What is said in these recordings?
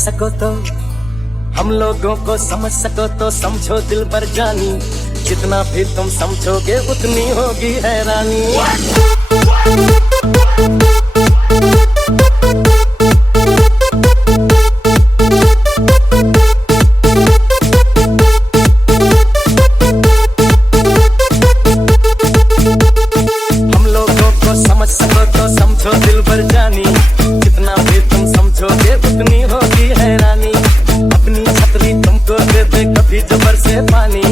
सको तो, हम लोगों को समझ सको तो समझो दिल भर जानी, जितना भी तुम समझोगे उतनी होगी हैरानी। हम लोगों को समझ सको तो समझो दिल भर जानी, जितना भी तुम समझोगे उतनी होगी हैरानी। अपनी छतरी तुमको दे दे कभी जो बरसे पानी,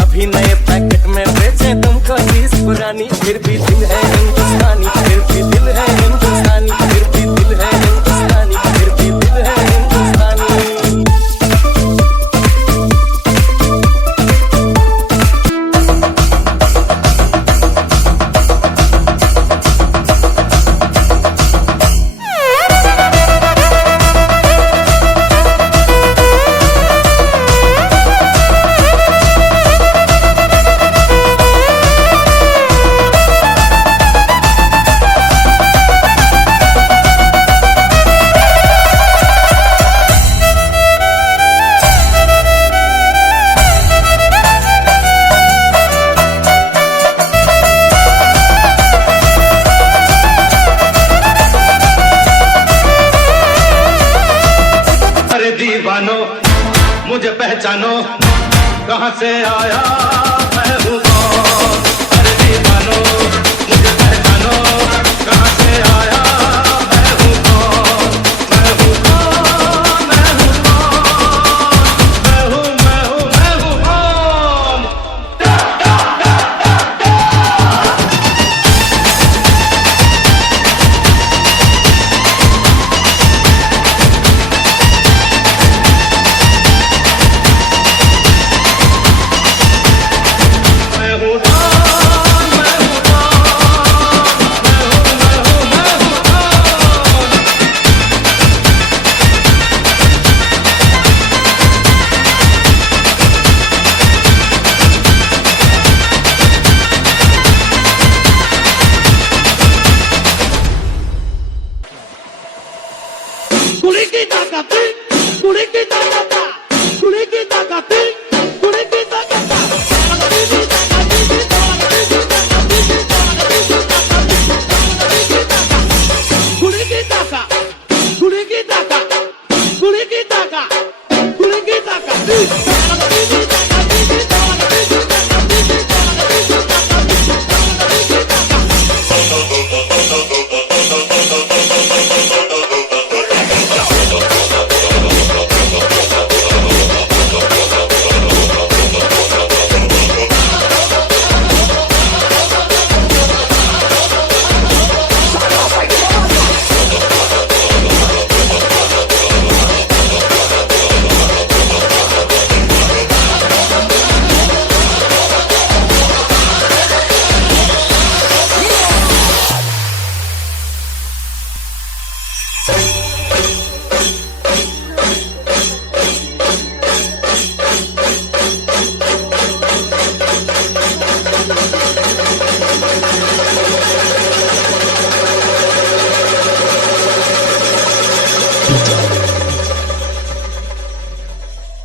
कभी नए पैकेट में बेचे तुमको चीज पुरानी। फिर भी दिल है हिंदुस्तानी, फिर भी दिल है हिंदुस्तानी, फिर भी दिल है हिंदुस्तानी, फिर भी दिल है हिंदुस्तानी। दीवानो मुझे पहचानो, कहाँ से आया मैं हूँ कौन। अरे दीवानो मुझे पहचानो, कहाँ से आया मैं हूँ कौन। मैं हूँ कौन, मैं हूँ कौन, मैं हूँ कौन।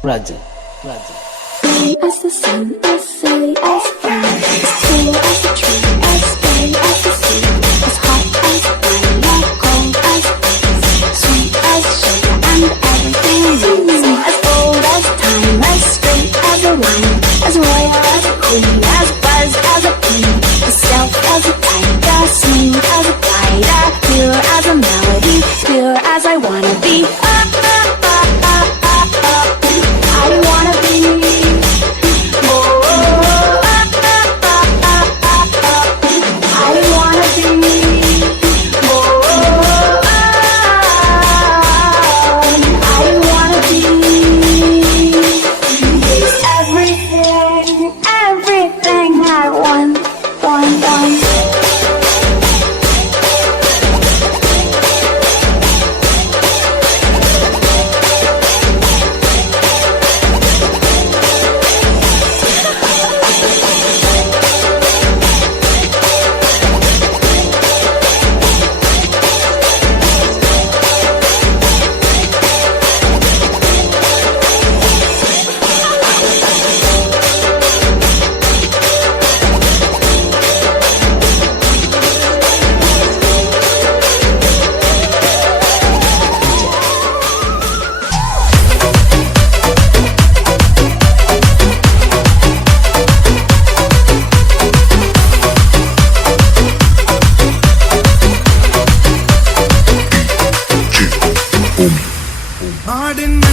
Raja. Silly as the sun, as silly as fun, as clear as the tree, as scary as the sea, as hot as fire, as cold as ice, sweet as sugar and everything nice, as old as time, as straight as a line, as royal as a queen, as buzz as a bee, as stealth as a tiger, smooth as a glider, pure as a melody, pure as I wanna be. I wanna be. I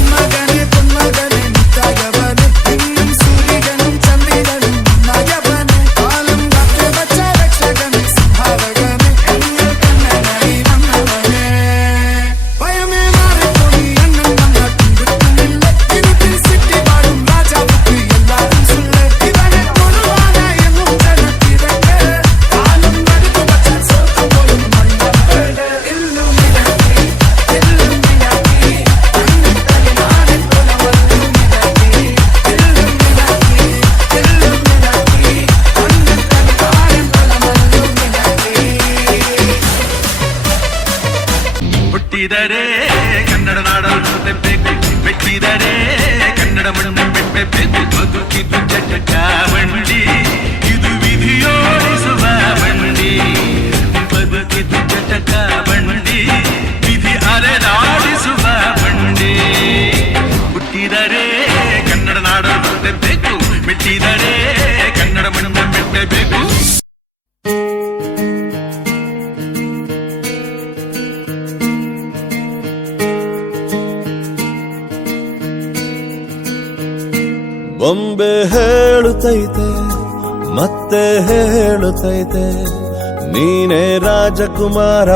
பொன்மகனே பொன்மகனே முத்தாயவனே இன்னும் சூரியனும் சந்திரனும் நாயவனே காலம் காத்து வச்ச ரட்சகனே சிம்ஹாரகனே எங்கள் கண்ணனை வந்தவனே பயமே மாறி போய் அண்ணன் நம்ம துன்புறுத்தும் இல்லை இருட்டில் சிட்டி வாடும் ராஜாவுக்கு எல்லாரும் சொல்ல இவனே பொருளான என்னும் ஜனத்திரங்க காலம் நடுக்கு வச்ச சொர்க்கம் போலும் மன்னவனே எல்லும் மிளகி எல்லும் மிளகி அண்ணன் தலைநானே போல வல்லும் மிளகி எல்லும் மிளகி எல்லும் மிளகி அண்ணன் தலைநானே போல வல்லும் மிளகி ಹುಟ್ಟಿದರೆ ಕನ್ನಡ ನಾಡಬೇಕು ಮೆಟ್ಟಿದರೆ ಕನ್ನಡ ಮಣ್ಣು ಬೆಟ್ಟಬೇಕು ಬದುಕಿದು ಜಟಕ ಬಂಡಿ ಇದು ವಿಧಿಯೋಡಿಸುವ ಬಂಡಿ ಬದುಕಿದು ಜಟಕ ಬಂಡಿ ವಿಧಿ ಅಲೆದಾಡಿಸುವ ಬಂಡಿ ಹುಟ್ಟಿದರೆ ಕನ್ನಡ ನಾಡಬೇಕು ಮೆಟ್ಟಿದರೆ ಕನ್ನಡ ಮಣ್ಣು ಬೆಟ್ಟಬೇಕು ಬೊಂಬೆ ಹೇಳುತ್ತೈತೆ ಮತ್ತೆ ಹೇಳುತ್ತೈತೆ ನೀನೇ ರಾಜಕುಮಾರ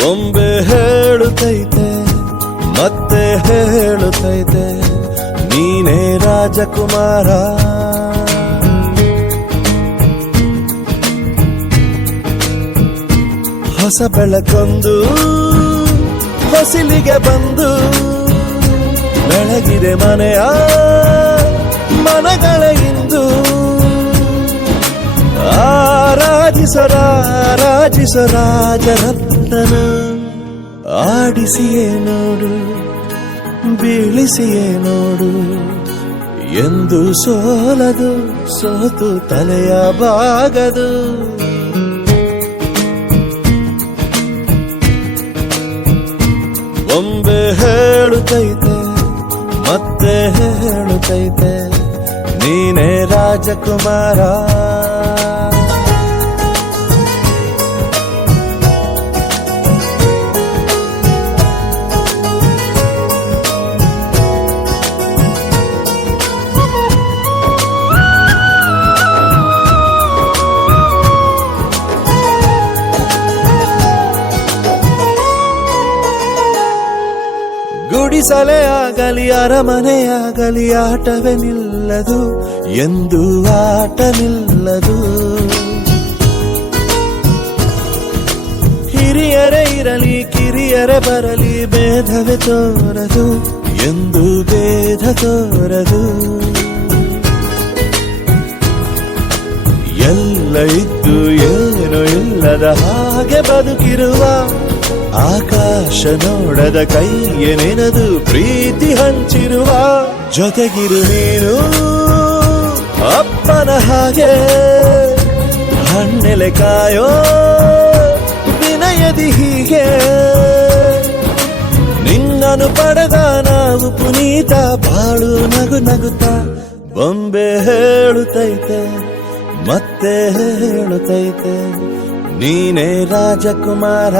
ಬೊಂಬೆ ಹೇಳುತ್ತೈತೆ ಮತ್ತೆ ಹೇಳುತ್ತೈತೆ ನೀನೇ ರಾಜಕುಮಾರ ಹೊಸ ಬೆಳಕೊಂದು ಹೊಸಿಲಿಗೆ ಬಂದು ಬೆಳಗಿದೆ ಮನೆಯ ಮನಗಳ ಇಂದು ಆರಾಧಿಸೋ ರಾಜರತ್ನನ ಆಡಿಸಿಯೇ ನೋಡು ಬೀಳಿಸಿಯೇ ನೋಡು ಎಂದು ಸೋಲದು ಸೋತು ತಲೆಯ ಬಾಗದು ಬೊಂಬೆ ಹೇಳುತ್ತೈತೆ ಮತ್ತೆ ಹೇಳುತ್ತೈತೆ ನೀನೇ ರಾಜಕುಮಾರ ಗುಡಿಸಲೇ ಆಗಲಿ ಅರಮನೆಯಾಗಲಿ ಆಟವೇ ನಿಲ್ಲದು ಎಂದು ಆಟ ನಿಲ್ಲದು ಹಿರಿಯರೇ ಇರಲಿ ಕಿರಿಯರೇ ಬರಲಿ ಭೇದವೇ ತೋರದು ಎಂದು ಭೇದ ತೋರದು ಎಲ್ಲ ಇದ್ದು ಏನು ಇಲ್ಲದ ಹಾಗೆ ಬದುಕಿರುವ ಆಕಾಶ ನೋಡದ ಕೈಯೇ ನೆನೆದು ಪ್ರೀತಿ ಹಂಚಿರುವ ಜೊತೆಗಿರು ನೀನು ಅಪ್ಪನ ಹಾಗೆ ಹಣ್ಣೆಲೆ ಕಾಯೋ ವಿನಯದಿ ಹೀಗೆ ನಿನ್ನನು ಪಡೆದ ನಾವು ಪುನೀತ ಬಾಳು ನಗು ನಗುತ್ತಾ ಬೊಂಬೆ ಹೇಳುತ್ತೈತೆ ಮತ್ತೆ ಹೇಳುತ್ತೈತೆ ನೀನೇ ರಾಜಕುಮಾರ